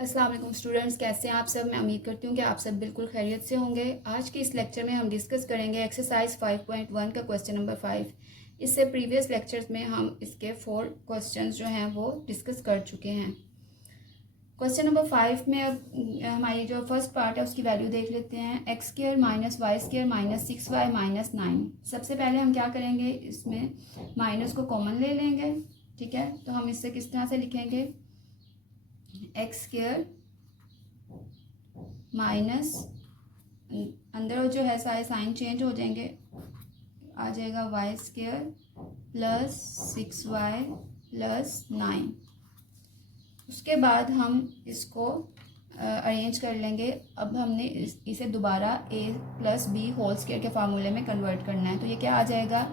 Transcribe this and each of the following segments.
अस्सलाम वालेकुम स्टूडेंट्स, कैसे हैं आप सब। मैं उम्मीद करती हूँ कि आप सब बिल्कुल खैरियत से होंगे। आज के इस लेक्चर में हम डिस्कस करेंगे एक्सरसाइज 5.1 का क्वेश्चन नंबर 5। इससे प्रीवियस लेक्चर्स में हम इसके 4 क्वेश्चंस जो हैं वो डिस्कस कर चुके हैं। क्वेश्चन नंबर 5 में अब हमारी जो फर्स्ट पार्ट है उसकी वैल्यू देख लेते हैं। X square minus y square minus 6y minus 9। सबसे पहले हम क्या करेंगे, इसमें माइनस को कॉमन ले लेंगे। ठीक है, तो हम इससे किस तरह से लिखेंगे, एक्स स्क्र माइनस, अंदर जो है सारे साइन चेंज हो जाएंगे, आ जाएगा Y square plus 6y plus 9। उसके बाद हम इसको अरेंज कर लेंगे। अब हमने इसे दोबारा a plus B whole square के फार्मूले में कन्वर्ट करना है। तो ये क्या आ जाएगा,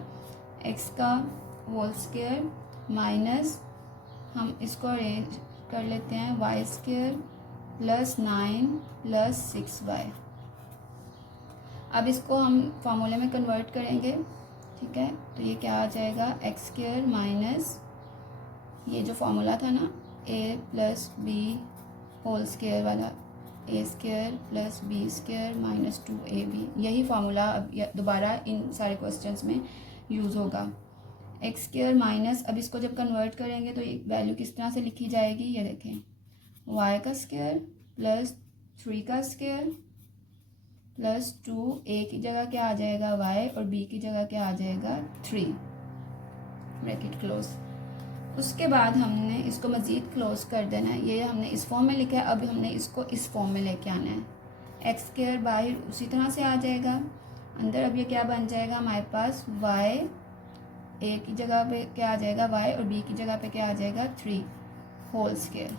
x का होल स्क्वायर माइनस, हम इसको अरेंज कर लेते हैं, Y square plus 9 plus 6y। अब इसको हम फार्मूले में कन्वर्ट करेंगे। ठीक है, तो ये क्या आ जाएगा, एक्स स्क्वायर माइनस, ये जो फार्मूला था ना a plus B whole square वाला, A square plus B square minus 2ab, यही फार्मूला अब दोबारा इन सारे क्वेश्चंस में यूज़ होगा। एक्स स्क्वायर माइनस, अब इसको जब कन्वर्ट करेंगे तो वैल्यू किस तरह से लिखी जाएगी, ये देखें, y का स्क्वायर प्लस 3 का स्क्वायर प्लस 2, a की जगह क्या आ जाएगा y और b की जगह क्या आ जाएगा 3, ब्रैकेट क्लोज। उसके बाद हमने इसको मज़ीद क्लोज कर देना है। ये हमने इस फॉर्म में लिखा है, अब हमने इसको इस फॉर्म में लेके आना है। एक्स स्क्वायर बाहर उसी तरह से आ जाएगा, अंदर अब ये क्या बन जाएगा हमारे पास, y, a की जगह पे क्या आ जाएगा y और b की जगह पे क्या आ जाएगा 3 होल स्क्वायर।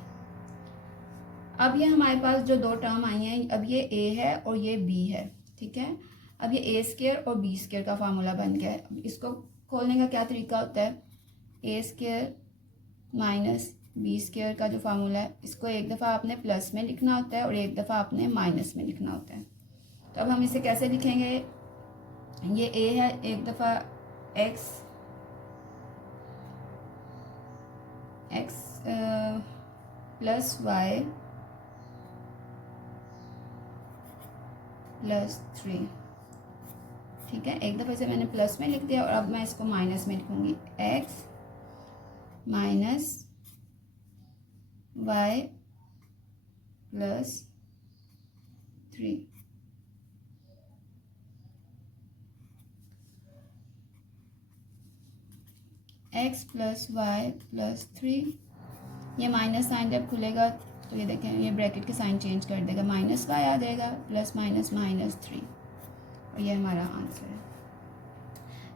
अब ये हमारे पास जो दो टर्म आई हैं, अब ये a है और ये b है। ठीक है, अब ये a स्क्वायर और b स्क्वायर का फार्मूला बन गया है। अब इसको खोलने का क्या तरीका होता है, a square minus B square का जो फार्मूला है, इसको एक दफ़ा आपने प्लस में लिखना होता है और एक दफ़ा आपने माइनस में लिखना होता है। तो अब हम इसे कैसे लिखेंगे, ये a है, एक दफ़ा x प्लस y प्लस 3। ठीक है, एक दफ़ा इसे मैंने प्लस में लिख दिया और अब मैं इसको माइनस में लिखूंगी, x minus y plus 3। x plus y plus 3, ये माइनस साइन जब खुलेगा तो ये देखें, ये ब्रैकेट के साइन चेंज कर देगा, माइनस वाई आ जाएगा प्लस माइनस माइनस 3, और ये हमारा आंसर है।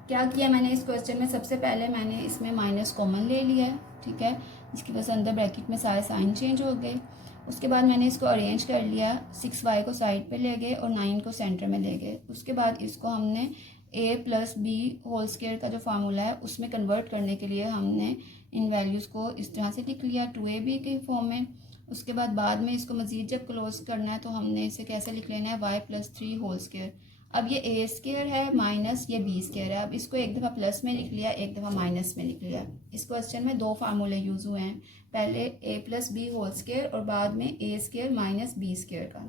क्या किया मैंने इस क्वेश्चन में, सबसे पहले मैंने इसमें माइनस कॉमन ले लिया है। ठीक है, इसकी वजह से अंदर ब्रैकेट में सारे साइन चेंज हो गए। उसके बाद मैंने इसको अरेंज कर लिया, 6y को साइड पे ले गए और 9 को सेंटर में ले गए। उसके बाद इसको हमने a plus B whole square का जो फार्मूला है उसमें कन्वर्ट करने के लिए हमने इन वैल्यूज़ को इस तरह से लिख लिया 2ab के फॉर्म में। उसके बाद में इसको मज़ीद जब क्लोज करना है तो हमने इसे कैसे लिख लेना है, y प्लस 3 होल स्क्वायर। अब ये a स्क्वायर है माइनस ये b स्क्वायर है, अब इसको एक दफ़ा प्लस में लिख लिया, एक दफ़ा माइनस में लिख लिया। इस क्वेश्चन में दो फार्मूले यूज़ हुए हैं, पहले a plus B whole square और बाद में a square minus b square का।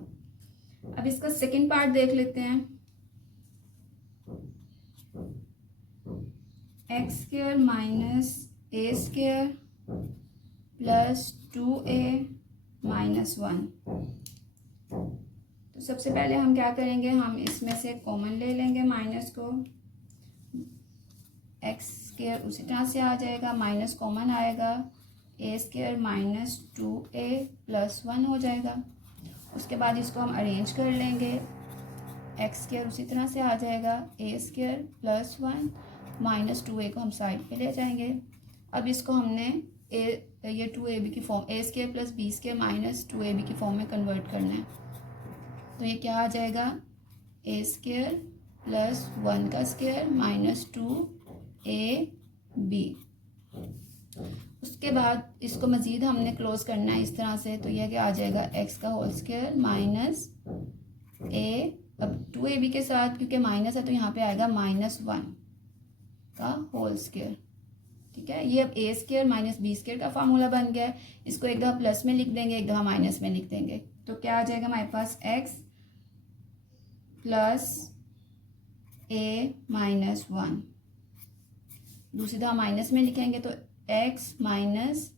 अब इसका सेकंड पार्ट देख लेते हैं, x square minus a square plus 2a minus 1। तो सबसे पहले हम क्या करेंगे, हम इसमें से कॉमन ले लेंगे माइनस को, एक्स स्क्वायर उसी तरह से आ जाएगा, माइनस कॉमन आएगा, a square minus 2a plus 1 हो जाएगा। उसके बाद इसको हम अरेंज कर लेंगे, एक्स स्क्वायर उसी तरह से आ जाएगा, a square plus 1 minus 2a को हम साइड पे ले जाएंगे। अब इसको हमने ये 2ab की form, a square plus b square minus 2ab की फॉर्म में कन्वर्ट करना है। तो ये क्या आ जाएगा, a स्क्वायर प्लस 1 का स्क्वायर माइनस 2ab। उसके बाद इसको मज़ीद हमने क्लोज करना है इस तरह से, तो यह क्या आ जाएगा, x का होल स्क्वायर माइनस a, अब 2ab के साथ क्योंकि माइनस है तो यहाँ पे आएगा माइनस 1 का होल स्क्वायर। ठीक है, ये अब ए स्क्वायर माइनस बी स्क्वायर का फार्मूला बन गया है। इसको एक दफ़ा प्लस में लिख देंगे, एक दफ़ा माइनस में लिख देंगे, तो क्या आ जाएगा हमारे पास एक्स प्लस ए माइनस वन। दूसरी दफ़ा माइनस में लिखेंगे तो एक्स माइनस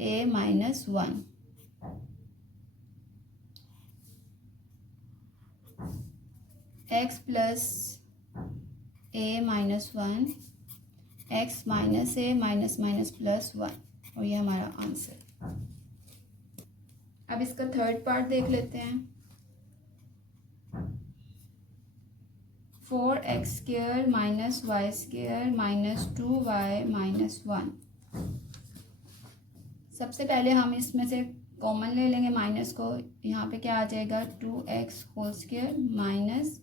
ए माइनस वन। एक्स प्लस ए माइनस वन, एक्स माइनस ए माइनस माइनस प्लस वन, और ये हमारा आंसर। अब इसका थर्ड पार्ट देख लेते हैं। 4x square minus y square minus 2y minus 1। सबसे पहले हम इसमें से कॉमन ले लेंगे माइनस को। यहाँ पे क्या आ जाएगा 2x whole square minus,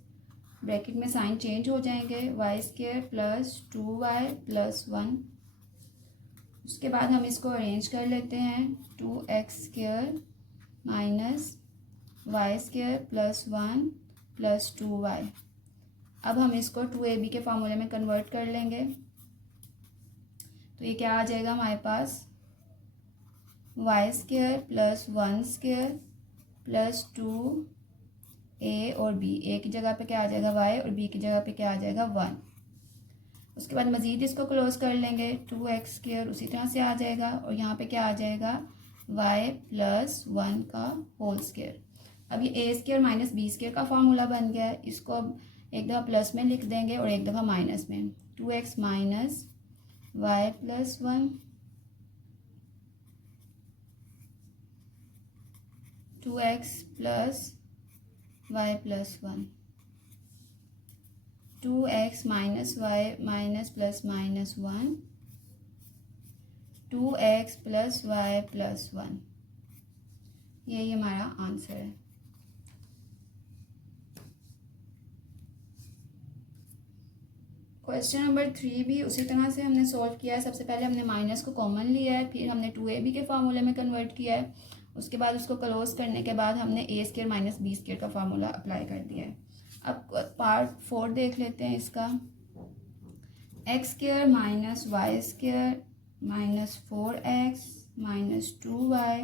bracket में साइन चेंज हो जाएंगे, Y square plus 2y plus 1। उसके बाद हम इसको अरेंज कर लेते हैं 2x square minus y square plus 1 plus 2y। अब हम इसको 2ab के फार्मूले में कन्वर्ट कर लेंगे, तो ये क्या आ जाएगा हमारे पास Y square plus 1 square plus 2a और b। a की जगह पे क्या आ जाएगा y और b की जगह पे क्या आ जाएगा 1। उसके बाद मज़ीद इसको क्लोज कर लेंगे, 2x स्क्वायर उसी तरह से आ जाएगा, और यहाँ पे क्या आ जाएगा y प्लस 1 का होल स्क्वायर। अब ये a square minus b square का फार्मूला बन गया है। इसको अब एक दफ़ा प्लस में लिख देंगे और एक दफ़ा माइनस में, 2x minus y plus 1, 2x plus y plus 1, 2x minus y minus plus minus 1, 2x plus y plus 1। यही हमारा आंसर है। क्वेश्चन नंबर 3 भी उसी तरह से हमने सॉल्व किया है। सबसे पहले हमने माइनस को कॉमन लिया है, फिर हमने 2ab के फार्मूले में कन्वर्ट किया है। उसके बाद उसको क्लोज करने के बाद हमने ए स्क्वायर माइनस बी स्क्वायर का फार्मूला अप्लाई कर दिया है। अब पार्ट 4 देख लेते हैं इसका। X square minus y square minus 4x minus 2y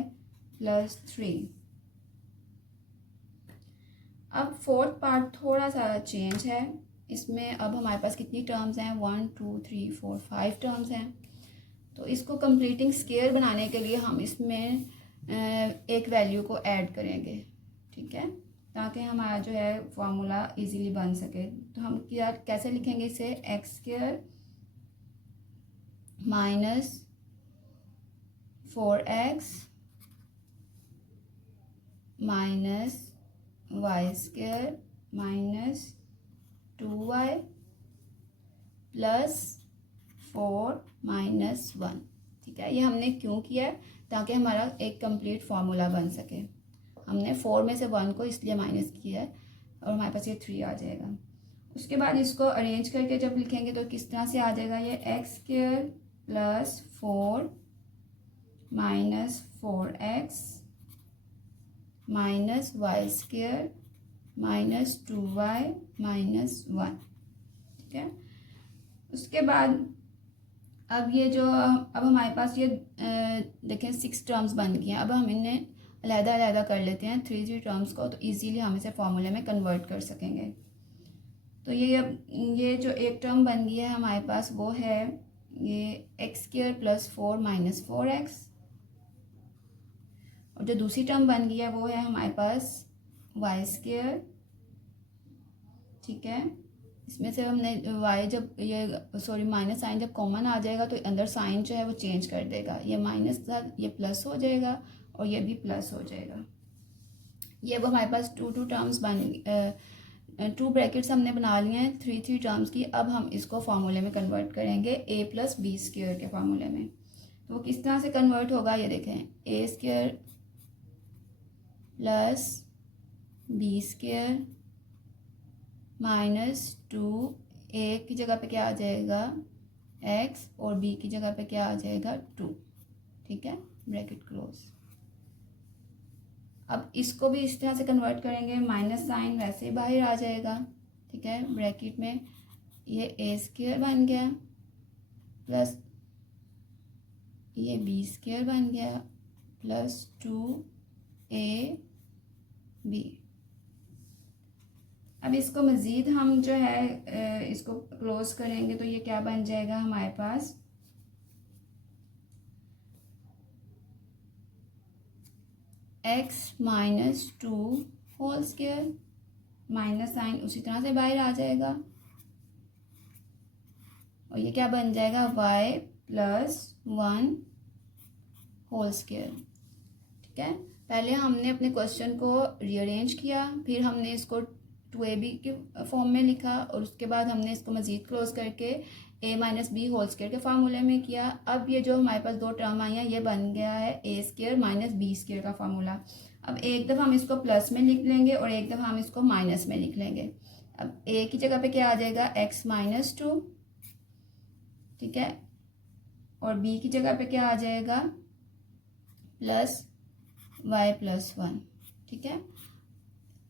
plus 3। अब फोर्थ पार्ट थोड़ा सा चेंज है। इसमें अब हमारे पास कितनी टर्म्स हैं 1 2 3 4 5 टर्म्स हैं। तो इसको कंप्लीटिंग स्क्वायर बनाने के लिए हम इसमें एक वैल्यू को ऐड करेंगे, ठीक है, ताकि हमारा जो है फॉर्मूला इजीली बन सके। तो हम क्या कैसे लिखेंगे इसे, x square minus 4x minus y square minus 2y plus 4 minus 1। ठीक है, ये हमने क्यों किया है, ताकि हमारा एक कंप्लीट फार्मूला बन सके। हमने 4 में से 1 को इसलिए माइनस किया है और हमारे पास ये 3 आ जाएगा। उसके बाद इसको अरेंज करके जब लिखेंगे तो किस तरह से आ जाएगा, ये x square plus 4 minus 4x minus y square minus 2y minus 1। ठीक है, उसके बाद अब ये जो अब हमारे पास ये देखें 6 टर्म्स बन गई हैं। अब हम इन्हें अलग-अलग कर लेते हैं 3 टर्म्स को, तो इजीली हम इसे फॉर्मूले में कन्वर्ट कर सकेंगे। तो ये अब ये जो एक टर्म बन गई है हमारे पास वो है ये x square plus 4 minus 4x, और जो दूसरी टर्म बन गई है वो है हमारे पास वाई स्क्वायर। ठीक है, इसमें से हमने y जब ये सॉरी माइनस साइन जब कॉमन आ जाएगा तो अंदर साइन जो है वो चेंज कर देगा, ये माइनस था ये प्लस हो जाएगा और ये भी प्लस हो जाएगा। ये अब हमारे पास 2 टर्म्स बन 2 ब्रैकेट्स हमने बना लिए हैं 3 टर्म्स की। अब हम इसको फार्मूले में कन्वर्ट करेंगे a प्लस बी स्क्वायर के फार्मूले में। तो वो किस तरह से कन्वर्ट होगा ये देखें, a square plus B square minus 2, a की जगह पे क्या आ जाएगा x और b की जगह पे क्या आ जाएगा 2। ठीक है, ब्रैकेट क्लोज। अब इसको भी इस तरह से कन्वर्ट करेंगे, माइनस साइन वैसे ही बाहर आ जाएगा। ठीक है, ब्रैकेट में ये a स्क्वायर बन गया प्लस ये बी स्क्वायर बन गया प्लस 2ab। अब इसको मज़ीद हम जो है इसको क्लोज करेंगे तो ये क्या बन जाएगा हमारे पास, x minus 2 whole square, minus sign उसी तरह से बाहर आ जाएगा और ये क्या बन जाएगा y प्लस 1 होल स्क्वायर। ठीक है, पहले हमने अपने क्वेश्चन को रीअरेंज किया, फिर हमने इसको 2ab के फॉर्म में लिखा और उसके बाद हमने इसको मज़ीद क्लोज करके a minus B whole square के फार्मूले में किया। अब ये जो हमारे पास दो टर्म आई हैं ये बन गया है a square minus B square का फार्मूला। अब एक दफ़ा हम इसको प्लस में लिख लेंगे और एक दफ़ा हम इसको माइनस में लिख लेंगे। अब a की जगह पे क्या आ जाएगा x माइनस 2, ठीक है, और b की जगह पे क्या आ जाएगा प्लस y प्लस 1। ठीक है,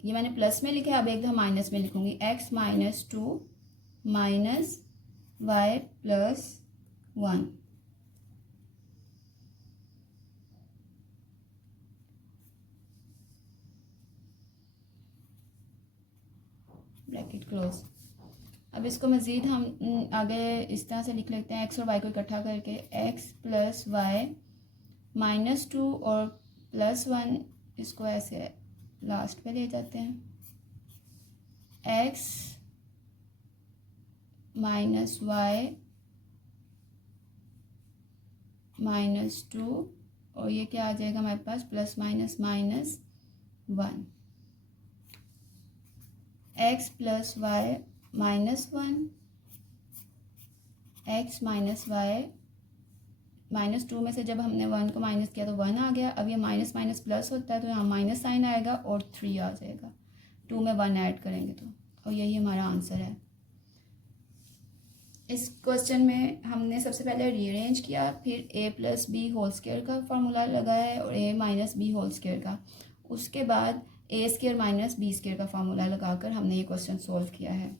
ये मैंने प्लस में लिखा है, अब एक दफ़ा माइनस में लिखूंगी, x minus 2 minus y plus 1। Bracket close. अब इसको मज़ीद हम आगे इस तरह से लिख लेते हैं, x और y को इकट्ठा करके x प्लस y माइनस 2 और प्लस 1, इसको ऐसे लास्ट पे ले जाते हैं, x माइनस y माइनस 2 और ये क्या आ जाएगा हमारे पास plus minus minus 1, x plus y minus 1, x minus y minus 2 में से जब हमने 1 को माइनस किया तो 1 आ गया। अब ये माइनस माइनस प्लस होता है तो यहाँ माइनस साइन आएगा और 3 आ जाएगा, 2 में 1 ऐड करेंगे तो, और यही हमारा आंसर है। इस क्वेश्चन में हमने सबसे पहले रीअरेंज किया, फिर a plus B whole square का फार्मूला लगाया है और a minus B whole square का, उसके बाद a square minus B square का फार्मूला लगाकर हमने ये क्वेश्चन सॉल्व किया है।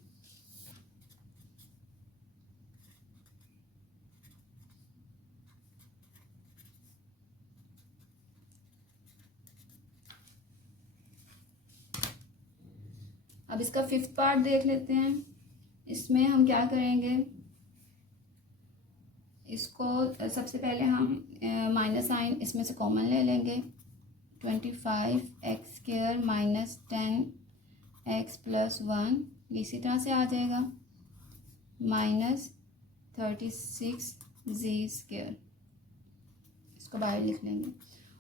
अब इसका फिफ्थ पार्ट देख लेते हैं। इसमें हम क्या करेंगे, इसको सबसे पहले हम माइनस साइन इसमें से कॉमन ले लेंगे, 25x square minus 10x plus 1 इसी तरह से आ जाएगा, माइनस 36z स्क्वायर, इसको बाहर लिख लेंगे।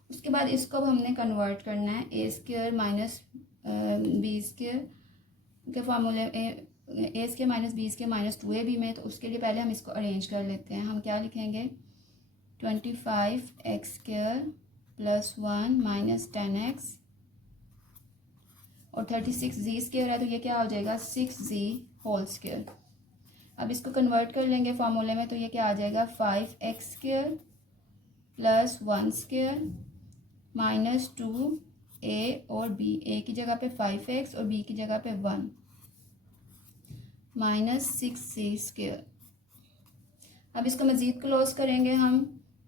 उसके बाद इसको अब हमने कन्वर्ट करना है, a square minus B square के फार्मूले A square minus B square minus 2ab में, तो उसके लिए पहले हम इसको अरेंज कर लेते हैं। हम क्या लिखेंगे, 25x square plus 1 minus 10x और 36z स्क्वायर है तो ये क्या हो जाएगा 6z होल स्क्वायर। अब इसको कन्वर्ट कर लेंगे फार्मूले में तो ये क्या आ जाएगा 5x square plus 1 square minus 2a और b, a की जगह पे 5x और b की जगह पे 1 माइनस 6c स्क्वायर। अब इसको मज़ीद क्लोज करेंगे हम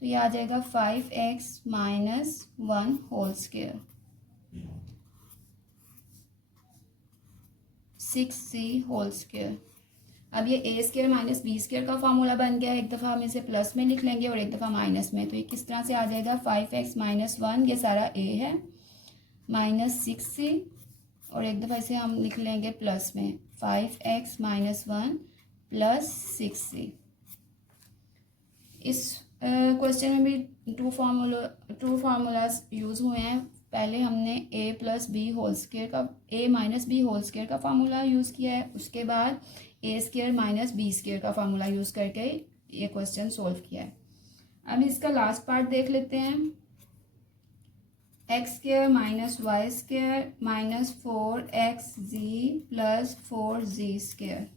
तो ये आ जाएगा 5x minus 1 whole square, 6c whole square. अब ये a square minus B square का फार्मूला बन गया, एक दफ़ा हम इसे प्लस में लिख लेंगे और एक दफ़ा माइनस में, तो ये किस तरह से आ जाएगा 5x माइनस 1, ये सारा a है, माइनस 6c और एक दफ़ा इसे हम लिख लेंगे प्लस में 5x माइनस 1 प्लस 6c। इस क्वेश्चन में भी टू फार्मूलाज यूज़ हुए हैं। पहले हमने a plus B whole square का a minus B whole square का फार्मूला यूज़ किया है, उसके बाद a square minus B square का फार्मूला यूज़ करके ये क्वेश्चन सोल्व किया है। अब इसका लास्ट पार्ट देख लेते हैं, x square minus y square minus 4xz plus 4z square.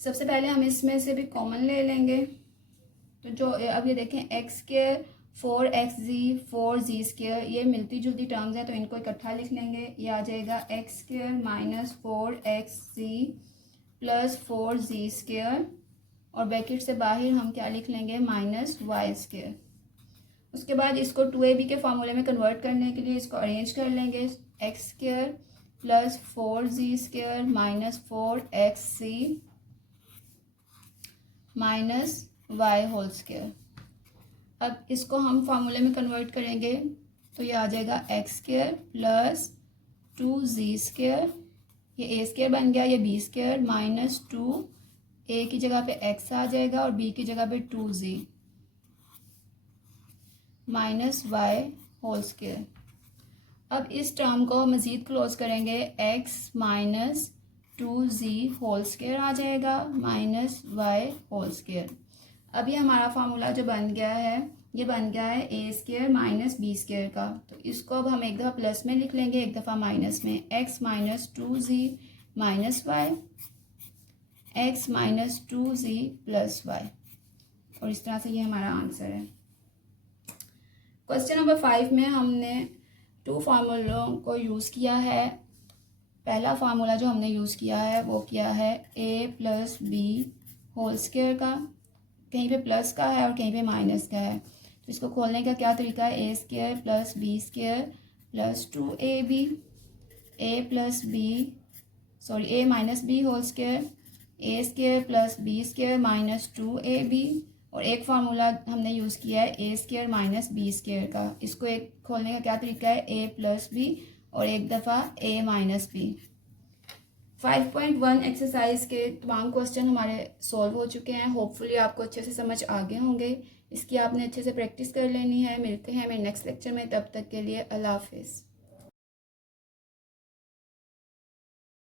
सबसे पहले हम इसमें से भी कॉमन ले लेंगे, तो जो अब ये देखें x square 4xz 4z square ये मिलती जुलती टर्म्स हैं तो इनको इकट्ठा लिख लेंगे, ये आ जाएगा x square minus 4xz plus 4z square और ब्रैकेट से बाहर हम क्या लिख लेंगे, माइनस वाई स्क्वायर। उसके बाद इसको 2ab के फार्मूले में कन्वर्ट करने के लिए इसको अरेंज कर लेंगे, x square plus 4z square minus 4xc minus y whole square. अब इसको हम फार्मूले में कन्वर्ट करेंगे तो ये आ जाएगा x square plus 2z square, ये ए स्क्वायर बन गया, ये बी स्क्वायर माइनस 2, ए की जगह पे x आ जाएगा और b की जगह पे 2z minus y whole square. अब इस टर्म को मज़ीद क्लोज करेंगे, x minus 2z whole square आ जाएगा माइनस वाई होल स्क्वायर। अब ये हमारा फार्मूला जो बन गया है, ये बन गया है A square minus B square का। तो इसको अब हम एक दफ़ा प्लस में लिख लेंगे, एक दफ़ा माइनस में, x minus 2z minus y, x minus 2z plus y, और इस तरह से ये हमारा आंसर है। क्वेश्चन नंबर 5 में हमने 2 फार्मूलों को यूज़ किया है। पहला फार्मूला जो हमने यूज़ किया है वो किया है a plus B whole square का, कहीं पे प्लस का है और कहीं पे माइनस का है। तो इसको खोलने का क्या तरीका है, A square plus B square plus 2ab, A plus B sorry A minus B whole square, A square plus B square minus 2ab, और एक फार्मूला हमने यूज़ किया है A square minus B square का। इसको एक खोलने का क्या तरीका है, ए प्लस बी और एक दफ़ा ए माइनस बी। 5.1 एक्सरसाइज के तमाम क्वेश्चन हमारे सॉल्व हो चुके हैं। होपफुली आपको अच्छे से समझ आ गए होंगे। इसकी आपने अच्छे से प्रैक्टिस कर लेनी है। मिलते हैं मेरे नेक्स्ट लेक्चर में, तब तक के लिए अल्लाह हाफिज़।